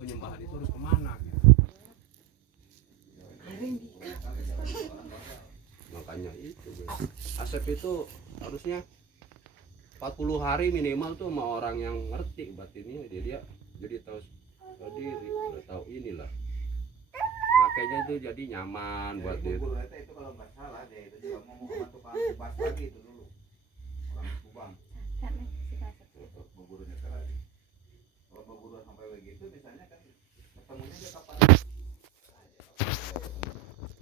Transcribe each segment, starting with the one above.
penyembahan itu harus kemana gitu. Makanya itu Asep itu harusnya 40 hari minimal tuh sama orang yang ngerti batinnya, dia jadi tahu diri, udah tahu inilah. Makanya itu jadi nyaman buat dia. Guru itu kalau nggak salah dia itu juga ngomong sama tukang bas lagi itu dulu. Orang Subang. Gurunya sekali. Kalau guru sampai begitu misalnya kan ketemunya dia kapan?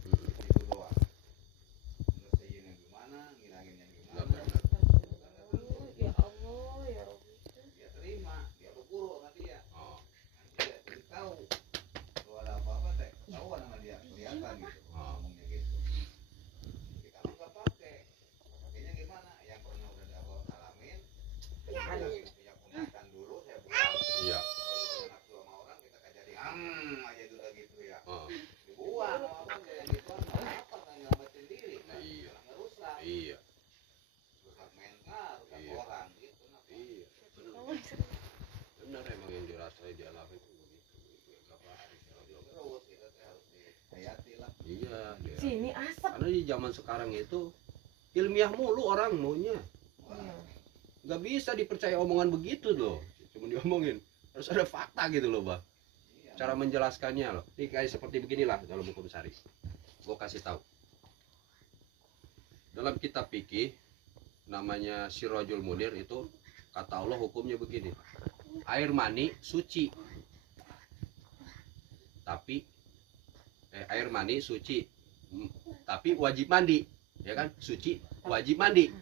Itu doang. Selesaiin yang gimana, ngilangin yang gimana. Ya Allah, ya Allah. Dia terima, dia berguru sama dia. Nanti dia jadi tahu. Kalau ada apa-apa teh ketahuan sama dia, kelihatan gitu. Ngomongnya gitu. Kita mah nggak pakai. Pakainya gimana? Yang pernah udah alamin. Punya punatan dulu saya buang. Iya. Kalau nafsu sama orang kita kan jadi aja udah gitu ya. Dibuang sama orang yang gitu apa nggak nyelamatin diri kan? Iya. Ngerusak. Iya. Rusak mental, rusak Iya. orang gitu. Iya. Benar emang yang dirasain di alam itu begitu. Terus kita harus dihayati lah. Iya. Sini asap. Karena di zaman sekarang itu ilmiah mulu orang maunya. Nggak bisa dipercaya omongan begitu loh. Cuma diomongin. Harus ada fakta gitu loh, Bah. Cara menjelaskannya loh. Ini kayak seperti beginilah dalam buku besari. Gue kasih tahu. Dalam kitab fikih namanya Sirajul Munir itu kata Allah hukumnya begini. Air mani suci. Tapi air mani suci. Tapi wajib mandi, ya kan? Suci wajib mandi.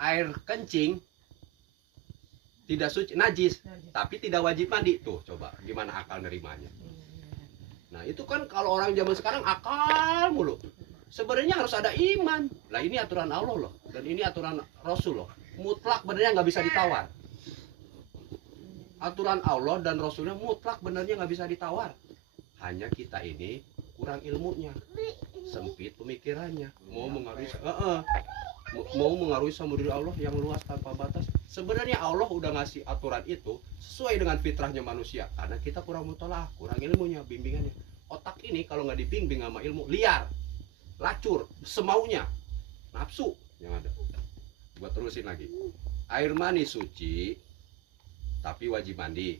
Air kencing tidak suci, najis, tapi tidak wajib mandi. Tuh coba gimana akal nerimanya. Nah itu kan kalau orang zaman sekarang akal mulu. Sebenarnya harus ada iman. Lah ini aturan Allah loh, dan ini aturan Rasul loh. Mutlak benernya nggak bisa ditawar. Aturan Allah dan Rasulnya mutlak benernya nggak bisa ditawar. Hanya kita ini kurang ilmunya, sempit pemikirannya, mau mengaruhi sama diri Allah yang luas tanpa batas. Sebenarnya Allah udah ngasih aturan itu sesuai dengan fitrahnya manusia, karena kita kurang mutolaah, kurang ilmunya, bimbingannya. Otak ini kalau nggak dibimbing sama ilmu, liar, lacur, semaunya, nafsu yang ada. Gua terusin lagi. Air mani suci, tapi wajib mandi.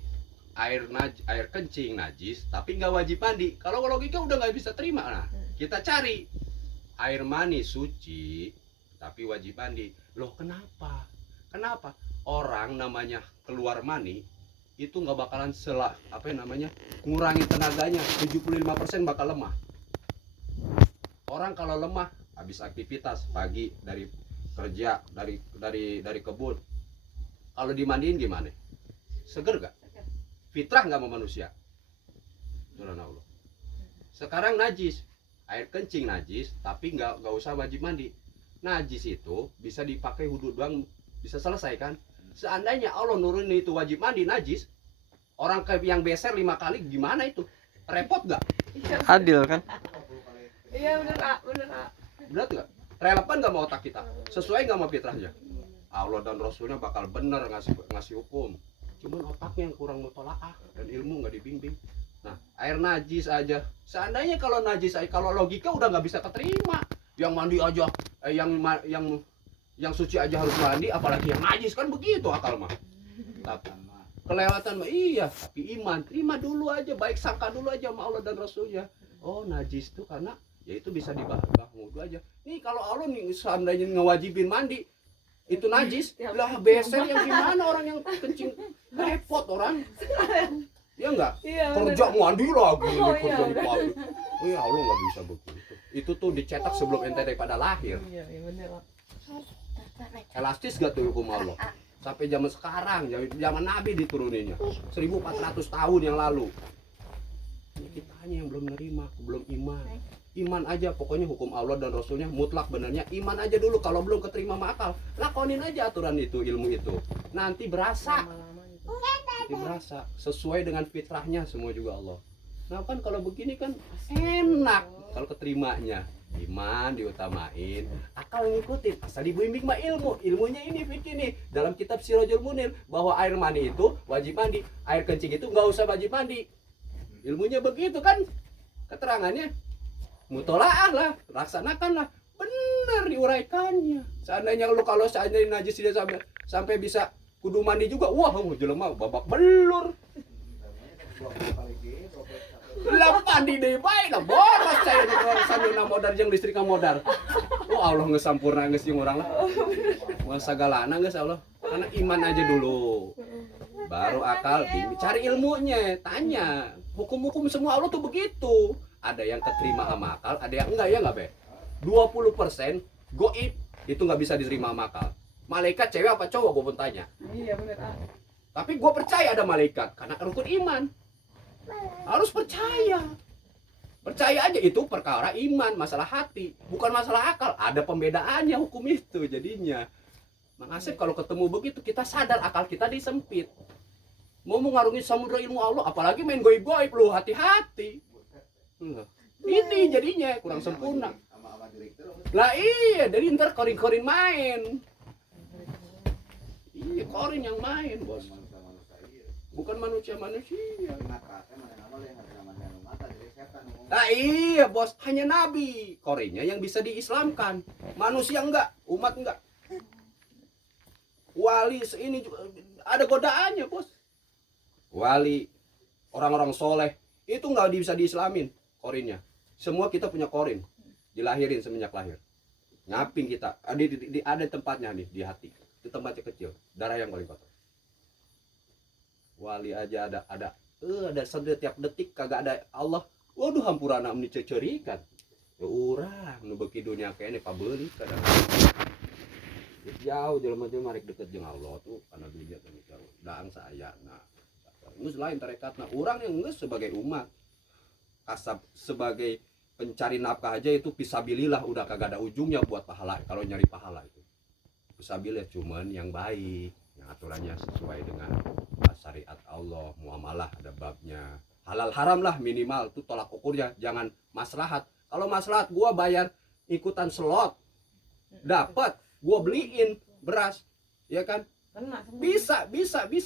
Air kencing najis, tapi nggak wajib mandi. Kalau logika udah nggak bisa terima. Nah, kita cari air mani suci, tapi wajib mandi. Loh kenapa? Kenapa? Orang namanya keluar mani itu nggak bakalan ngurangi tenaganya. 75% bakal lemah. Orang kalau lemah habis aktivitas pagi dari kerja, dari kebun, kalau dimandiin gimana? Seger gak? Fitrah nggak sama manusia. Allah. Sekarang najis, air kencing najis, tapi nggak usah wajib mandi. Najis itu bisa dipakai wudhu doang, bisa selesai kan? Seandainya Allah nurunin itu wajib mandi najis, orang yang beser 5 kali gimana itu? Repot nggak? Adil kan? Iya bener bener. Berat nggak? Relevan nggak mau otak kita? Sesuai nggak sama fitrahnya? Allah dan Rasulnya bakal bener ngasih hukum. Cuman otaknya yang kurang mutolaah dan ilmu nggak dibimbing. Nah, air najis aja. Seandainya kalau najis, kalau logika udah nggak bisa keterima. Yang mandi aja, yang suci aja harus mandi, apalagi yang najis, kan begitu akal mah. Tapi kelewatan mah iya, tapi iman terima dulu aja, baik sangka dulu aja sama Allah dan Rasulnya. Oh najis tuh karena ya itu bisa dibahas wudhu aja. Nih kalau Allah nih seandainya ngewajibin mandi, itu najis, lah beser yang gimana orang yang kencing, repot orang. Ya enggak? Iya, kerja mandi lagi, kerja di iya, pabrik. Oh ya Allah nggak bisa begitu. Itu tuh dicetak sebelum ente daripada lahir. Iya bener. Elastis gak tuh hukum Allah? Sampai zaman sekarang, zaman Nabi dituruninnya 1400 tahun yang lalu. Ini kita hanya yang belum nerima, belum iman. Iman aja, pokoknya hukum Allah dan Rasulnya mutlak benernya. Iman aja dulu, kalau belum keterima sama akal, lakonin aja aturan itu, ilmu itu. Nanti berasa, nanti berasa sesuai dengan fitrahnya semua juga Allah. Nah kan kalau begini kan enak kalau keterimanya. Iman diutamain, akal ngikutin, asal dibimbing mah ilmunya ini fikih nih dalam kitab Sirajul Munir bahwa air mani itu wajib mandi, air kencing itu nggak usah wajib mandi. Ilmunya begitu kan keterangannya. Mutolaah lah, laksanakanlah. Benar diuraikannya. Seandainya lu kalau seandainya najis dia sampai bisa kudu mandi juga, wah jelema babak belur. Lah mandi deui bae lah boros saya sambil modar jeung listrik modar. Oh Allah ngesampurna geus jeung urang lah. Moal sagalana geus Allah. Karena iman aja dulu. Baru akal, cari ilmunya, tanya. Hukum-hukum semua Allah tuh begitu. Ada yang keterima sama akal, ada yang enggak, ya enggak, Be? 20% goib itu nggak bisa diterima sama akal. Malaikat cewek apa cowok gue pun tanya. Iya benar. Tapi gue percaya ada malaikat karena rukun iman. Harus percaya. Percaya aja itu perkara iman, masalah hati, bukan masalah akal. Ada pembedaannya hukum itu jadinya. Mang Asep kalau ketemu begitu kita sadar akal kita disempit. Mau mengarungi samudra ilmu Allah, apalagi main goib-goib lu, hati-hati. Ini jadinya kurang sempurna. Lah iya, dari ntar korin-korin main. Iya, korin yang main, Bos. Bukan manusia-manusia. Nah iya, Bos, hanya nabi korinnya yang bisa diislamkan. Manusia enggak, umat enggak. Wali ini juga ada godaannya, Bos. Wali, orang-orang soleh itu enggak bisa diislamin korinnya. Semua kita punya korin. Dilahirin semenjak lahir. Ngaping kita. Ada tempatnya nih di hati. Itu tempatnya kecil, darah yang paling kotor. Wali aja ada setiap detik kagak ada Allah. Waduh hampurana meni cecerikan. Ya urang nu beuki dunia kene pabeuli kadang. Jauh jelema-jelema rek deket jeung Allah tuh kana dunia teh jauh. Daang saayana. Geus lain tarekatna. Urang yang geus sebagai umat kasab sebagai pencari nafkah aja itu fisabilillah udah kagak ada ujungnya buat pahala. Kalau nyari pahala itu fisabilillah cuman yang baik, yang aturannya sesuai dengan syariat Allah, muamalah ada babnya. Halal haram lah minimal tuh tolak ukurnya, jangan maslahat. Kalau maslahat gua bayar ikutan slot dapat gua beliin beras ya kan bisa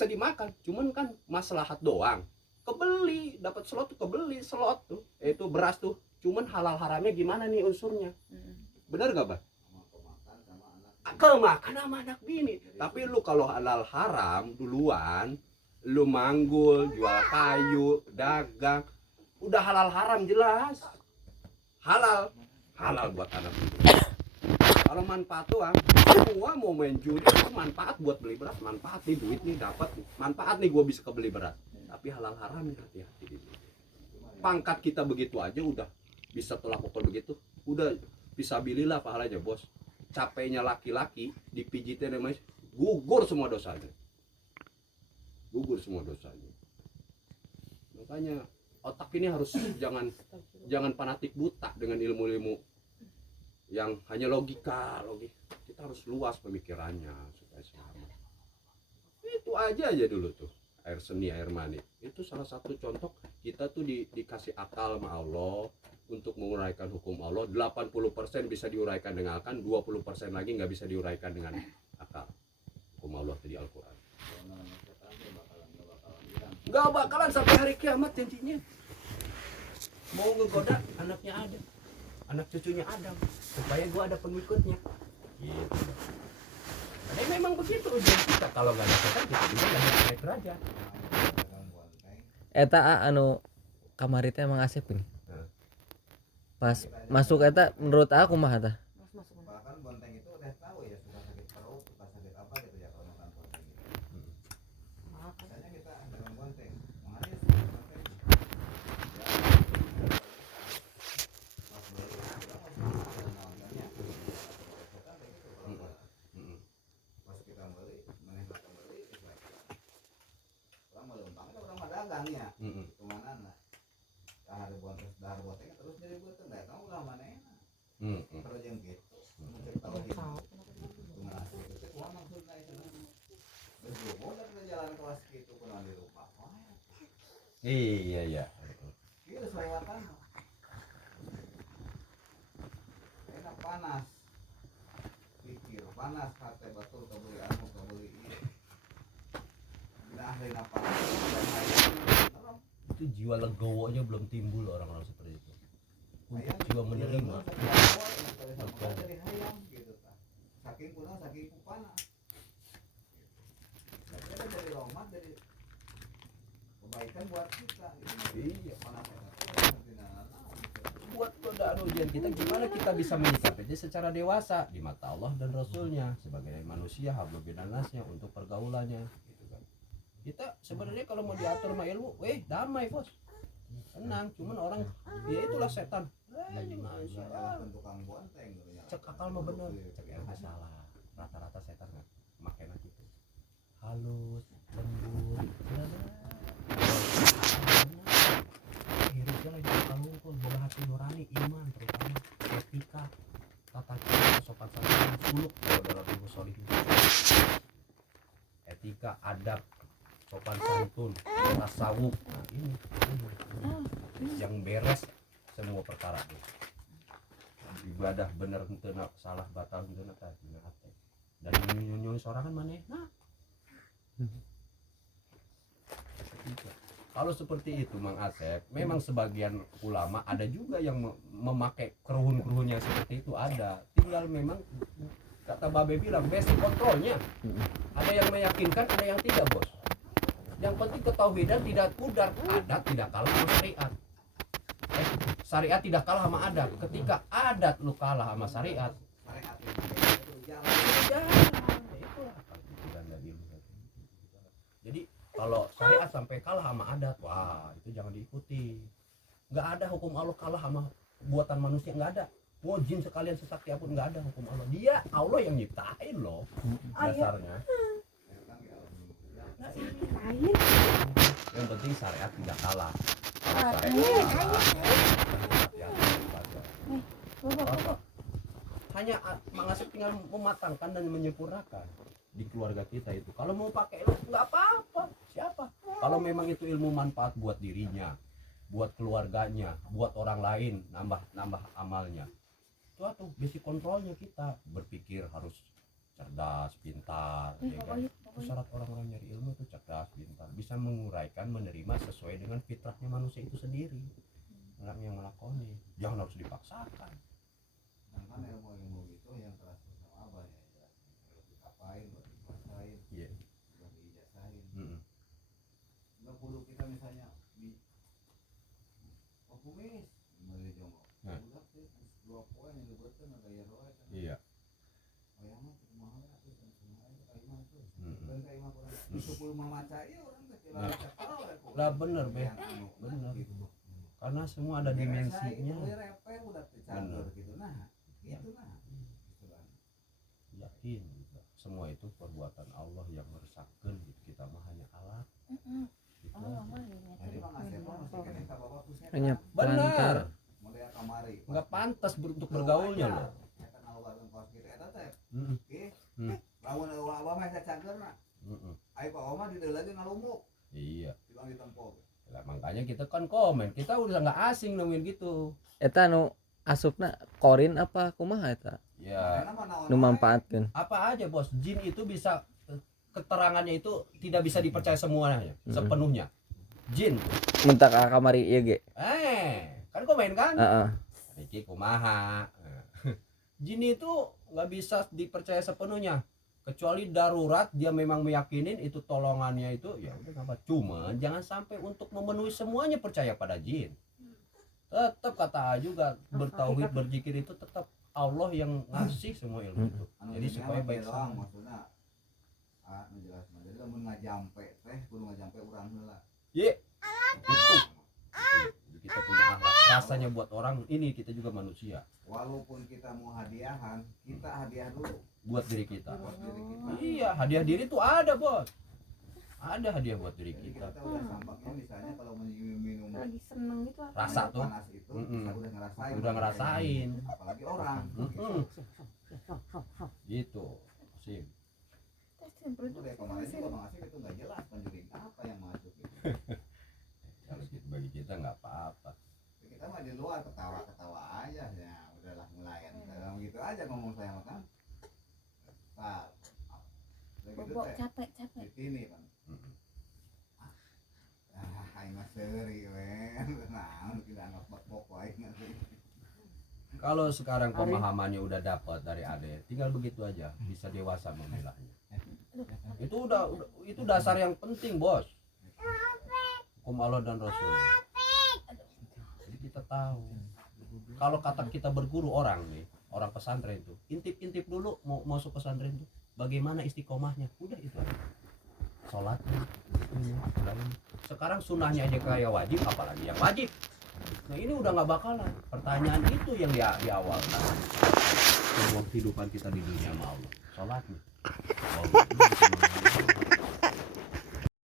dimakan, cuman kan maslahat doang. Kebeli dapat slot tuh, kebeli slot tuh itu beras tuh, cuman halal haramnya gimana nih unsurnya. Bener gak, Bang? Kemakan sama anak bini. Tapi lu kalau halal haram duluan, lu manggul, jual kayu, dagang, udah halal haram jelas. Halal buat anak bini. Kalau manfaat doang, semua mau main judi itu manfaat buat beli beras, manfaat nih duit nih dapat, manfaat nih gua bisa kebeli beras. Tapi halal haram nih hati-hati. Pangkat kita begitu aja udah bisa tolak ukur begitu, udah fisabilillah pahalanya, Bos. Capeknya laki-laki dipijitin namanya gugur semua dosanya. Makanya otak ini harus jangan fanatik buta dengan ilmu-ilmu yang hanya logika. Kita harus luas pemikirannya supaya selamat. Itu aja dulu tuh. Air seni, air mani. Itu salah satu contoh kita tuh dikasih akal sama Allah untuk menguraikan hukum Allah. 80% bisa diuraikan dengan akal, 20% lagi nggak bisa diuraikan dengan akal. Hukum Allah tadi Al-Quran. Nggak bakalan sampai hari kiamat janjinya. Mau ngegoda anaknya ada, anak cucunya Adam, supaya gua ada pengikutnya. Gitu. Ada memang begitu ujian kita, kalau nggak ada kita juga nggak naik derajat. Eta anu kamari teh emang Asep ini. Pas masuk eta menurut aku mah eta. Bahkan bonteng itu udah tahu ya, suka sakit perut, suka sakit apa gitu ya kalau makan bonteng gitu. Makanya kita dengan bonteng, makanya bonteng. Pas kita beli, menembak beli, orang melumpang itu orang dagang ya, kemana lah. Dahar bonteng terus jadi bonteng, nggak tahu lah mana enak. Kalau yang gitu, tahu gitu. Nah, itu uang maksudnya itu. Berjumlah dari jalan kelas gitu pernah di rumah. Iya. Gitu selewatan. Enak panas. Pikir panas hati betul kebeli anu kebeli ini. Nah, hari panas. itu jiwa legowonya belum timbul orang-orang seperti itu. Untuk Hayang, jiwa menerima. dari hayang gitu tah. Saking kuno saking kupana. Tapi ada dari rahmat dari kebaikan buat kita. Iya. Mana Buat godaan ujian kita, gimana kita bisa menyikapinya secara dewasa di mata Allah dan Rasulnya sebagai manusia hablum minannasnya untuk pergaulannya gitu kan. Kita sebenarnya kalau mau diatur sama ilmu, damai bos, tenang. Cuman orang ya itulah setan. tukang bonteng. Cek akal mah bener, cek ilmu salah. Rata-rata setan nggak makanya gitu. Halus, lembut, hirupnya lagi kalungkul, boga hati nurani, iman, terutama etika, tata cara, sopan santun, suluk kalau dalam ilmu sholihin. Etika, adab, sopan santun, tasawuf, nah ini yang beres semua perkara tuh. Ibadah bener henteu salah batal henteu teh bener teh. Dan nyunyun sorangan manehna. Kalau seperti itu Mang Asep, memang sebagian ulama ada juga yang memakai keruhun-keruhun yang seperti itu ada. Tinggal memang kata Babe bilang basic kontrolnya. Ada yang meyakinkan, ada yang tidak bos. Yang penting ketauhidan tidak pudar, adat tidak kalah sama syariat. Syariat tidak kalah sama adat. Ketika adat lu kalah sama syariat, jadi kalau syariat sampai kalah sama adat, wah itu jangan diikuti. Nggak ada hukum Allah kalah sama buatan manusia, nggak ada. Mau jin sekalian sesakti apun nggak ada hukum Allah. Dia Allah yang nyiptain loh dasarnya. Yang penting syariat tidak kalah. Hanya Mang Asep tinggal mematangkan dan menyempurnakan di keluarga kita itu. Kalau mau pakai ilmu nggak apa-apa, siapa? Kalau memang itu ilmu manfaat buat dirinya, buat keluarganya, buat orang lain, nambah amalnya. Itu tuh basic kontrolnya kita berpikir harus cerdas, pintar, ya kan? Itu syarat orang-orang nyari ilmu itu cerdas, pintar, bisa menguraikan, menerima sesuai dengan fitrahnya manusia itu sendiri. Orang yang melakoni, jangan harus dipaksakan. Kan ilmu itu yang keras sama apa ya? Diapain, dipaksain, diijazahin. Nggak perlu kita misalnya di kumis, mulai jongkok. Udah sih 2 poin yang dibuatkan ada ya roh. Iya. Bayangnya kumaha atuh kumaha kayak mah tuh. Ben kayak mah kurang 10 mamaca ieu urang teh Lah bener be. Bener. Karena semua ada dimensinya. Bener gitu nah. Gitu nah. Yakin gitu. Semua itu perbuatan Allah yang meresahkan gitu. Kita mah hanya alat. Gitu. Jadi Bang Asep masih kene ka bapak pusnya. Hanya Bener. plantar. Model kamari. Enggak pantas untuk bergaulnya loh. Eta nawarkeun kos kitu eta teh. Heeh. Ih. Lamun abah mah cacageurna. Ai Pak Oma di deuleu lagi ngalumuk. Iya. Tiba ditempo. Lah makanya kita kan komen. Kita udah enggak asing nemuin gitu. Eta nu asupna korin apa kumaha eta? Ya. Nu manfaatkeun. Apa aja bos, jin itu bisa keterangannya itu tidak bisa dipercaya semuanya, sepenuhnya. Jin. Mentak ka kamari ieu ge. Kan komen kan? Heeh. Iki kumaha. Jin itu nggak bisa dipercaya sepenuhnya, kecuali darurat dia memang meyakinin itu tolongannya itu ya udah apa. Cuma jangan sampai untuk memenuhi semuanya percaya pada jin. Tetap kata A juga bertauhid berzikir itu tetap Allah yang ngasih semua ilmu itu. Jadi supaya baik sama. Maksudnya menjelaskan. Jadi lamun ngajampe teh kudu ngajampe urang heula. Ye. Kita punya akhlak. Rasanya buat orang ini kita juga manusia. Walaupun kita mau hadiahan, kita hadiah dulu Buat diri kita. buat diri kita. Iya, hadiah diri tuh ada, Bos. Ada hadiah buat diri Jadi kita. kita udah sampaknya misalnya kalau minum Lagi seneng gitu apa? Rasa tuh. panas itu kita udah ngerasain. Udah ngerasain. Apalagi orang. Gitu. Sim. Itu dari kemarin juga Bang Asif itu nggak jelas penjuring apa yang masuk gitu. Kalau gitu bagi kita nggak apa-apa. Kita mah di luar ketawa-ketawa aja ya udahlah ngelayan. Dalam gitu aja ngomong saya makan. Pak. Begitu Bobok teh. capek. Di sini Bang. Aing mas Seri men. Nah, kita anggap pokok aja. Kalau sekarang pemahamannya udah dapat dari Ade, tinggal begitu aja, bisa dewasa memilahnya. Itu dasar yang penting, Bos. Hukum Allah dan Rasul. Jadi kita tahu. Kalau kata kita berguru orang nih, orang pesantren itu, intip-intip dulu mau masuk pesantren itu, bagaimana istiqomahnya, udah itu aja. Sholatnya, sekarang sunnahnya aja kayak wajib, apalagi yang wajib. Nah ini udah nggak bakalan. Pertanyaan itu yang di awal kan. Kehidupan kita di dunia sama Allah, sholatnya. Oh,